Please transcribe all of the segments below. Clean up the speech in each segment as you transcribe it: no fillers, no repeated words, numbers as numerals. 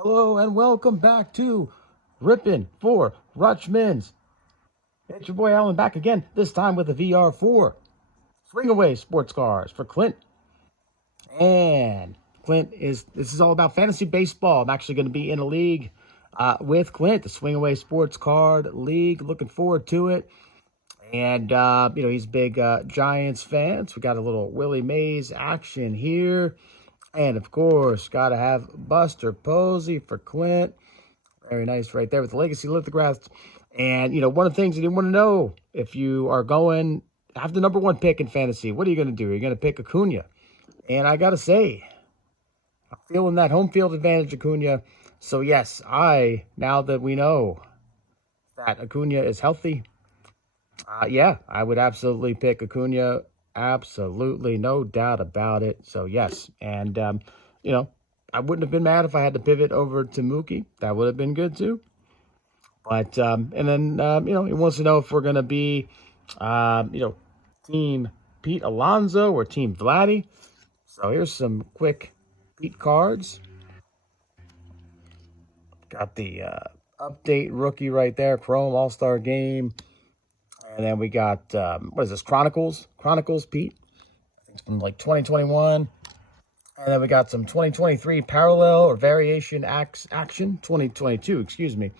Hello and welcome back to Rippin' for Rutschman's. It's your boy Alan back again, this time with a VR4 Swing Away Sports Cars for Clint. And this is all about fantasy baseball. I'm actually going to be in a league with Clint, the Swing Away Sports Card League. Looking forward to it. And, he's a big Giants fan, so we got a little Willie Mays action here. And, of course, got to have Buster Posey for Clint. Very nice right there with the legacy lithographs. And, one of the things you didn't want to know, if you are going, have the number one pick in fantasy, what are you going to do? You're going to pick Acuna. And I got to say, I'm feeling that home field advantage, Acuna. So, yes, now that we know that Acuna is healthy, I would absolutely pick Acuna. Absolutely, no doubt about it. So, yes. And, I wouldn't have been mad if I had to pivot over to Mookie. That would have been good, too. But, and then, he wants to know if we're going to be, Team Pete Alonso or Team Vladdy. So, here's some quick Pete cards. Got the update rookie right there, Chrome All-Star Game. And then we got, what is this, Chronicles Pete. I think it's from like 2021. And then we got some 2023 parallel or variation action, 2022, excuse me.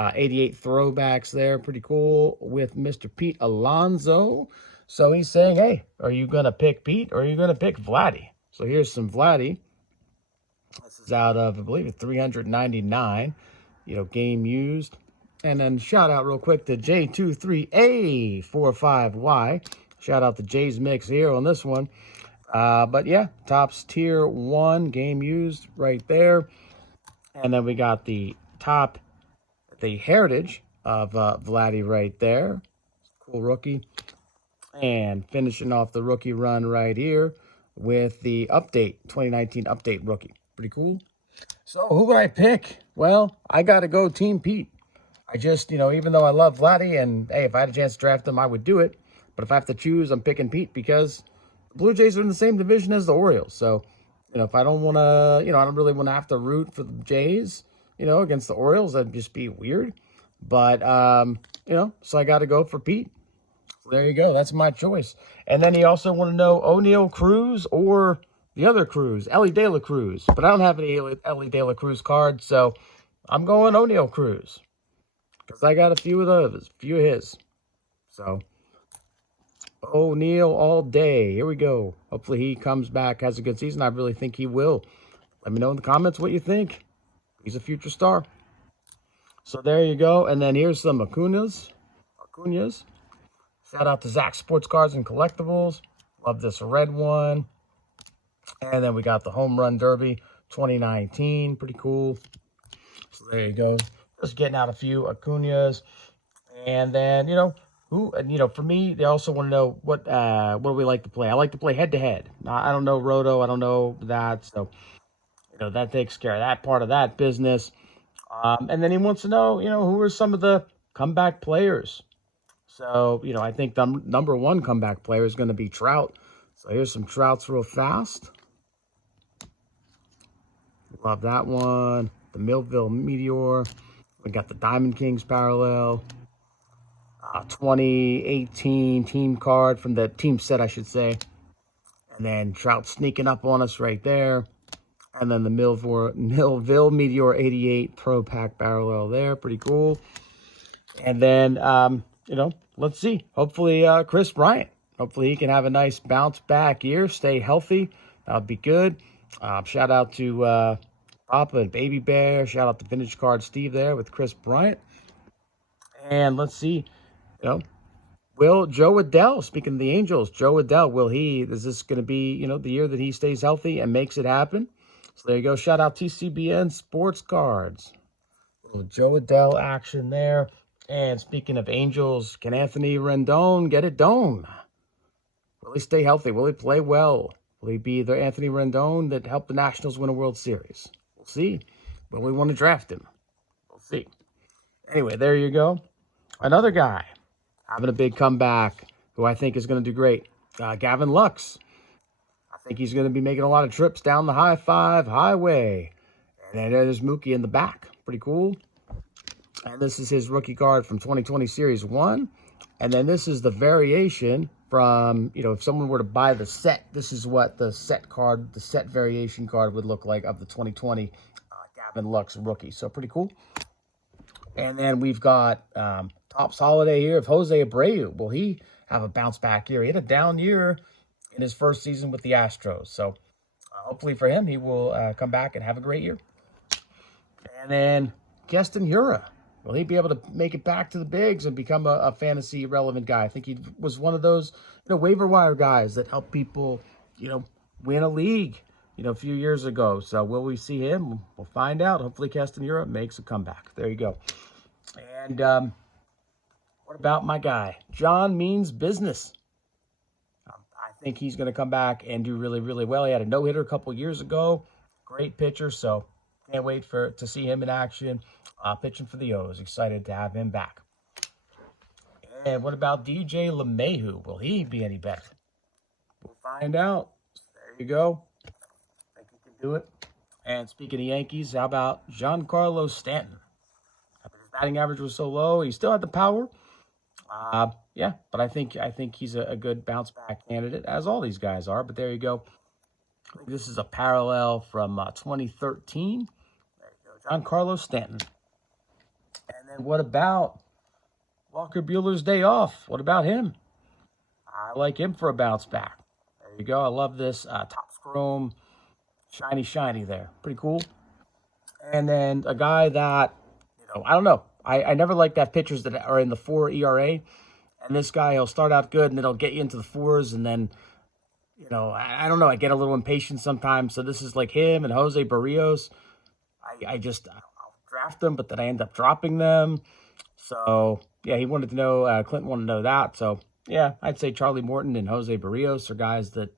88 throwbacks there, pretty cool with Mr. Pete Alonso. So he's saying, hey, are you going to pick Pete or are you going to pick Vladdy? So here's some Vladdy. This is out of, I believe, 399, game used. And then shout out real quick to J23A45Y. Shout out to Jay's Mix here on this one. But yeah, Topps Tier 1 game used right there. And then we got the Heritage of Vladdy right there. Cool rookie. And finishing off the rookie run right here with the 2019 update rookie. Pretty cool. So who would I pick? Well, I got to go Team Pete. I just, even though I love Vladdy, and hey, if I had a chance to draft him, I would do it. But if I have to choose, I'm picking Pete because the Blue Jays are in the same division as the Orioles. So, if I don't want to, I don't really want to have to root for the Jays, against the Orioles. That'd just be weird. But, so I got to go for Pete. So there you go. That's my choice. And then he also want to know O'Neill Cruz or the other Cruz, Ellie De La Cruz. But I don't have any Ellie De La Cruz cards, so I'm going O'Neill Cruz. Because I got a few of his. So, O'Neill all day. Here we go. Hopefully he comes back, has a good season. I really think he will. Let me know in the comments what you think. He's a future star. So there you go. And then here's some Acunas. Shout out to Zach Sports Cards and Collectibles. Love this red one. And then we got the Home Run Derby 2019. Pretty cool. So there you go. Just getting out a few Acunas. And then, for me, they also want to know what do we like to play. I like to play head-to-head. I don't know Roto. I don't know that. So, that takes care of that part of that business. And then he wants to know, who are some of the comeback players. So, I think the number one comeback player is going to be Trout. So here's some Trouts real fast. Love that one. The Millville Meteor. We got the Diamond Kings parallel. 2018 team card from the team set, I should say. And then Trout sneaking up on us right there. And then the Millville Meteor 88 Pro Pack parallel there. Pretty cool. And then, let's see. Hopefully, Kris Bryant. Hopefully he can have a nice bounce back year. Stay healthy. That would be good. Shout out to Papa and Baby Bear. Shout out to Vintage Card Steve there with Kris Bryant. And let's see. Will Joe Adele, speaking of the Angels, Joe Adele, is this going to be, the year that he stays healthy and makes it happen? So there you go. Shout out TCBN Sports Cards. Little Joe Adele action there. And speaking of Angels, can Anthony Rendon get it done? Will he stay healthy? Will he play well? Will he be the Anthony Rendon that helped the Nationals win a World Series? We'll see. Will we want to draft him? We'll see. Anyway, there you go. Another guy having a big comeback who I think is going to do great. Gavin Lux. I think he's going to be making a lot of trips down the High 5 highway. And then there's Mookie in the back. Pretty cool. And this is his rookie card from 2020 Series 1. And then this is the variation from, if someone were to buy the set, this is what the set card, the set variation card would look like of the 2020 Gavin Lux rookie. So pretty cool. And then we've got Topps Holiday here of Jose Abreu. Will he have a bounce back year? He had a down year in his first season with the Astros. So hopefully for him, he will come back and have a great year. And then Keston Hiura. Will he be able to make it back to the bigs and become a fantasy relevant guy? I think he was one of those, waiver wire guys that helped people, win a league, a few years ago. So will we see him? We'll find out. Hopefully Keston Hiura makes a comeback. There you go. And what about my guy, John Means Business? I think he's going to come back and do really, really well. He had a no-hitter a couple years ago. Great pitcher, so can't wait to see him in action. Pitching for the O's. Excited to have him back. And what about DJ LeMahieu? Will he be any better? We'll find out. There you go. I think he can do it. And speaking of Yankees, how about Giancarlo Stanton? His batting average was so low. He still had the power. Yeah, but I think he's a good bounce back candidate, as all these guys are. But there you go. This is a parallel from 2013. There you go, Giancarlo Stanton. And then what about Walker Buehler's day off? What about him? I like him for a bounce back. There you go. I love this Topps Chrome shiny there. Pretty cool. And then a guy that, I don't know. I never like that pitchers that are in the 4 ERA. And this guy, he'll start out good and it'll get you into the 4s. And then, I don't know. I get a little impatient sometimes. So this is like him and Jose Barrios. I'll draft them, but then I end up dropping them. So, yeah, he wanted to know, Clinton wanted to know that. So, yeah, I'd say Charlie Morton and Jose Barrios are guys that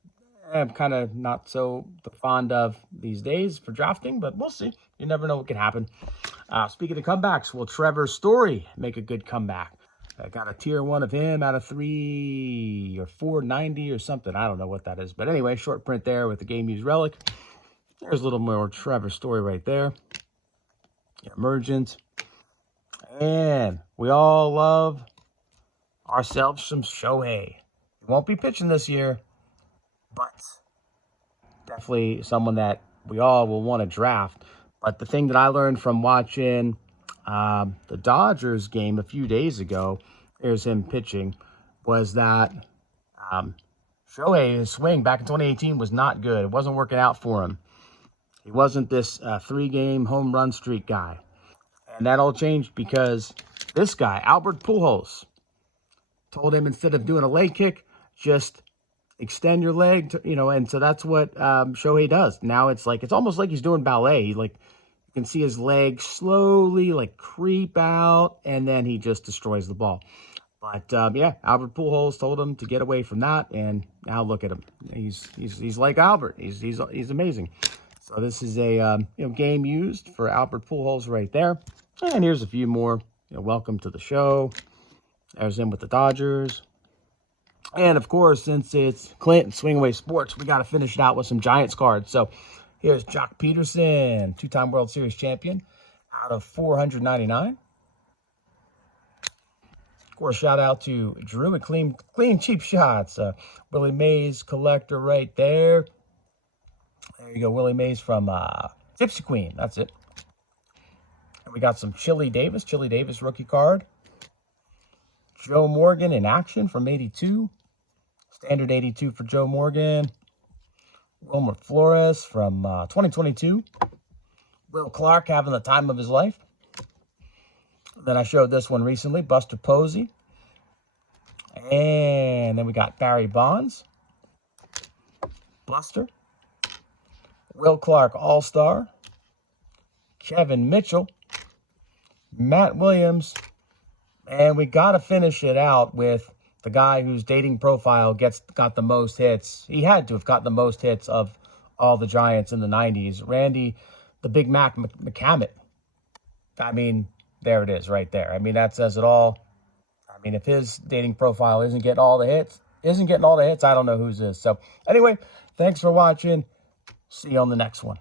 I'm kind of not so fond of these days for drafting, but we'll see. You never know what can happen. Speaking of comebacks, will Trevor Story make a good comeback? I got a tier 1 of him out of 3 or 490 or something. I don't know what that is. But anyway, short print there with the game used relic. There's a little more Trevor Story right there. Emergent. And we all love ourselves some Shohei. He won't be pitching this year, but definitely someone that we all will want to draft. But the thing that I learned from watching the Dodgers game a few days ago, here's him pitching, was that Shohei, his swing back in 2018 was not good. It wasn't working out for him. He wasn't this 3-game home run streak guy. And that all changed because this guy, Albert Pujols, told him instead of doing a leg kick, just extend your leg, and so that's what Shohei does. Now it's almost like he's doing ballet. You can see his leg slowly creep out, and then he just destroys the ball. But yeah, Albert Pujols told him to get away from that, and now look at him. He's like Albert. He's amazing. So this is a game used for Albert Pujols right there. And here's a few more. Welcome to the show. There's him with the Dodgers. And, of course, since it's Clint and Swing Away Sports, we got to finish it out with some Giants cards. So here's Jock Peterson, 2-time World Series champion, out of 499. Of course, shout out to Drew at Clean Cheap Shots. Willie Mays collector right there. There you go, Willie Mays from Gypsy Queen. That's it. And we got some Chilli Davis rookie card. Joe Morgan in action from 82. Standard 82 for Joe Morgan. Wilmer Flores from 2022. Will Clark having the time of his life. Then I showed this one recently, Buster Posey. And then we got Barry Bonds. Buster. Will Clark All-Star. Kevin Mitchell. Matt Williams. And we got to finish it out with the guy whose dating profile got the most hits. He had to have got the most hits of all the Giants in the 90s. Randy, the Big Mac McCammett. I mean, there it is right there. I mean, that says it all. I mean, if his dating profile isn't getting all the hits, I don't know whose is. So anyway, thanks for watching. See you on the next one.